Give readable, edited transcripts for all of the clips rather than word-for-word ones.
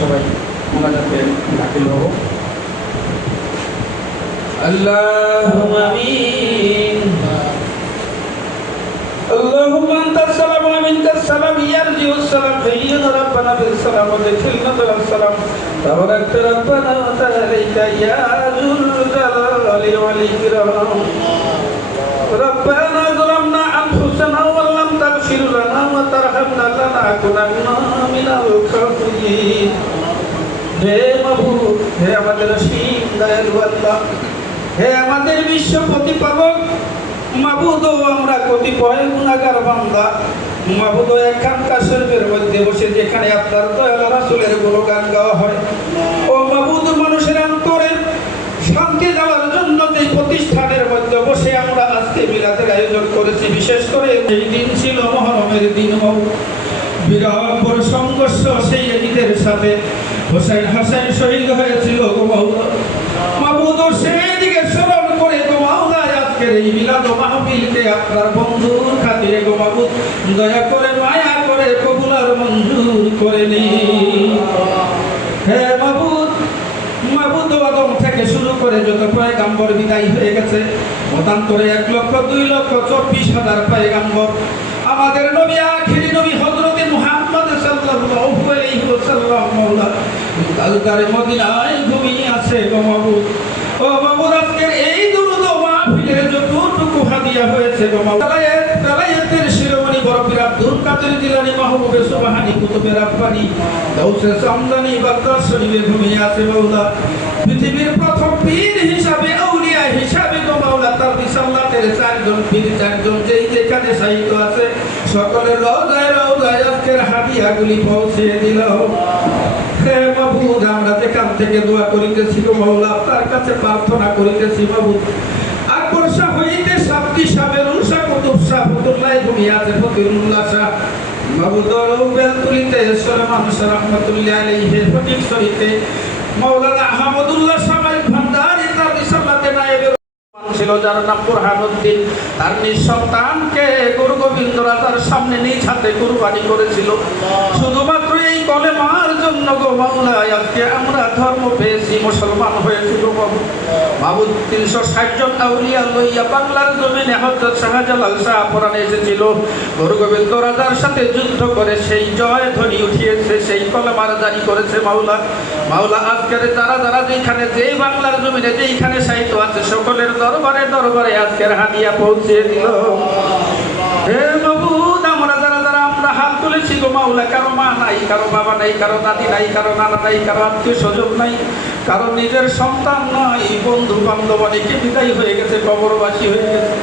সবাই মোনাজাতে দাখিল হব। আল্লাহুম্মা আমিন। اللهم انت السلام ومنك السلام يرجع السلام حينا ربنا بالسلام ودخلنا بالسلام تبارك ربنا وتعاليك يا ذو الجلال والاكرام ربنا ظلمنا انفسنا ولم تغفر لنا وترحمنا لنكونن من الخاسرين হে মাবুদ, হে আমাদের অসীম দয়ালু আল্লাহ, হে আমাদের বিশ্ব প্রতিপালক মাবুদ, আমরা কতিপয় গুনাহগার বান্দা মাবুদ, এখানকার শরীফের মধ্যে বসে যেখানে আপনার দয়াল রাসূলের গুণগান গাওয়া হয়, ও মাবুদ, মানুষের অন্তরে শান্তি দেওয়ার জন্য যে প্রতিষ্ঠানের মধ্যে বসে আমরা আজকে মিলাদের আয়োজন করেছি, বিশেষ করে এই দিন ছিল মুহররমের দিন। বিরাট বড় সংঘর্ষ সেই ঈদের সাথে হোসেন হাসান শহীদ হয়েছিল গো মাওলা। মাবুদ, সেই দিকে স্মরণ করে গো মাওলা আজকের এই মিলাদ মাহফিলকে আপনার বন্ধুর খাতিরে গো মাবুদ দয়া করে মায়া করে কবুল আর মঞ্জুর করে নিন। হে মাবুদ, মাবুদ, আদম থেকে শুরু করে যত পয়গাম্বর বিদায় হয়ে গেছে, মতান্তরে 1,02,24,000 পয়গাম্বর, আমাদের নবী আখিরি নবী হযরতে মুহাম্মদ সাল্লাল্লাহু আলাইহি ওয়াসাল্লাম মাওলা কালকারে মদিনায় ঘুমিয়ে আছে গো মাবুদ। ও মাবুদ, আজকের এই দুরূদ মাহফিলের যতটুকু হাদিয়া হয়েছে গো মাবুদ, বেলায়েতের শিরোমণি বরফির আব্দুল কাদের জিলানী মাহবুবে সুবহানী কুতুবে রাব্বানী গাউসে সামদানী বাগদাদ শরীফে ঘুমিয়ে আছে মাওলা। পৃথিবীর প্রথম পীর হিসাবে আউলিয়া হিসাবে গো মাওলা তার রিসালাতের 4জন পীর, 4জন যেই যেখানে সাহিত্য আছে সকলের রওজায় রওজায় আজকের হাদিয়াগুলি পৌঁছে দিল। হে মাবুদ, আমরা যেখান থেকে দোয়া করিতেছি গো মাওলা, আপনার কাছে প্রার্থনা করিতেছি মাবুদ, আকবর শাহ হইতে সাবতি শাহ বেরুল শাহ কুতুব শাহ ফতুল্লাহ ঘুমিয়াতে ফকিরুল্লাহ শাহ মাবুদ, বেলতুলিতে সুলেমান শাহ রহমাতুল্লাহ আলাইহি ফকির শরীফে মাওলানা আহমদুল্লাহ শাহ ভান্ডারী তার রিসালাতে নায়েবের ছিল, যার নাম বুরহানুদ্দিন, তার নিঃসন্তানকে গুরু গোবিন্দ রাজার সামনে নিজ হাতে কুরবানি করেছিল শুধুমাত্র এই কলেমার জন্য গো মাওলা। আজকে আমরা ধর্ম পেয়েছি, মুসলমান হয়েছি গো মাবুদ। 360 জন আউলিয়া লইয়া বাংলার জমিনে হযরত শাহজালাল শাহ পরাণ এসেছিল, গুরু গোবিন্দ রাজার সাথে যুদ্ধ করে সেই জয় ধ্বনি উঠিয়েছে, সেই কলেমার জারি করেছে মাওলা। মাওলা, আজকের যারা যারা যেখানে যেই বাংলার জমিনে যেইখানে সাহিত্য আছে সকলের দরবারে দরবারে আজকের হাদিয়া পৌঁছে দিল। হে মাবুদ, আমরা যারা যারা আমরা হাত তুলেছি গো মাওলা, কারো মা নাই, কারো বাবা নাই, কারো দাদি নাই, কারো নানা নাই, কারো আত্মীয় স্বজন নাই, কারো নিজের সন্তান নাই, বন্ধু বান্ধব অনেকে বিদায় হয়ে গেছে, কবরবাসী হয়ে গেছে।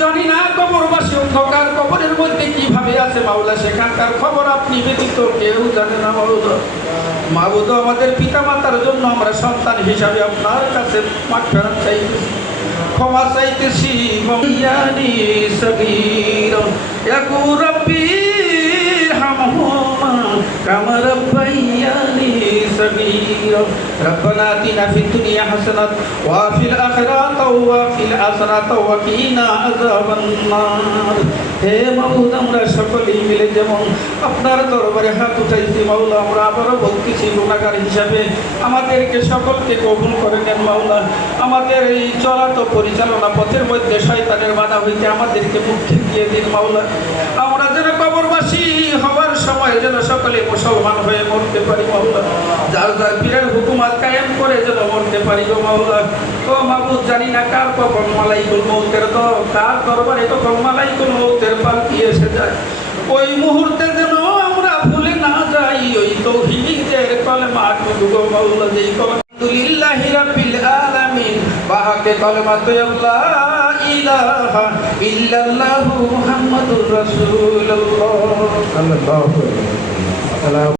জানি না কবরবাসী অন্ধকার কবরের মধ্যে কিভাবে আছে মাওলা, সেখানকার খবর আপনি ব্যতীত কেউ জানে না মাওলা। মাবুদ, আমাদের পিতা মাতার জন্য আমরা সন্তান হিসাবে আপনার কাছে মাগফিরাত চাইতেছি, ক্ষমা চাইতেছি। মাইয়ানি সগীর ইয়াকু রাব্বি হামহুমা কামা রাব্বায়ানি সগীর রব্বানা আতিনা ফিদ দুনিয়া হাসানাত ওয়া ফিল আখিরাতি ওয়া ফিল হাসানাতি ওয়া কিনা আযাবান নার। হে মাবুদ, আমরা সকলেই মিলে যেমন আপনার দরবারে হাত উঠাইছি মাওলা, আমরা আবারও বলতেছি গুনাহগার হিসাবে আমাদেরকে সকলকে কবুল করে নেন মাওলা। আমাদের এই চলাত পরিচালনা পথের মধ্যে শয়তানের বাধা হইতে আমাদেরকে মুক্তি দিয়ে দিন মাওলা। আমরা যেন কবরবাসী হওয়ার সময় যেন সকলে মুসলমান হয়ে মরতে পারি মাওলা, যার যার পীরের হুকুমত কায়েম করে যেন মরতে পারি গো মাওলা। ও মাবুদ, জানি না কার কখন মালাইকুল মউতের কার দরবারে কখন মালাইকুল মউতের পালকি এসে যায়, ওই মুহূর্তে যেন আমরা ভুলে না যাই ওই তাওহীদের কলেমাটুকু গো মাওলা, যেই আলহামদুলিল্লাহি রাব্বিল আলামিন বাহাকে কলেমাতু লা ইলাহা ইল্লাল্লাহু মুহাম্মাদুর রাসূলুল্লাহ সাল্লাল্লাহু আলাইহি ওয়াসাল্লাম।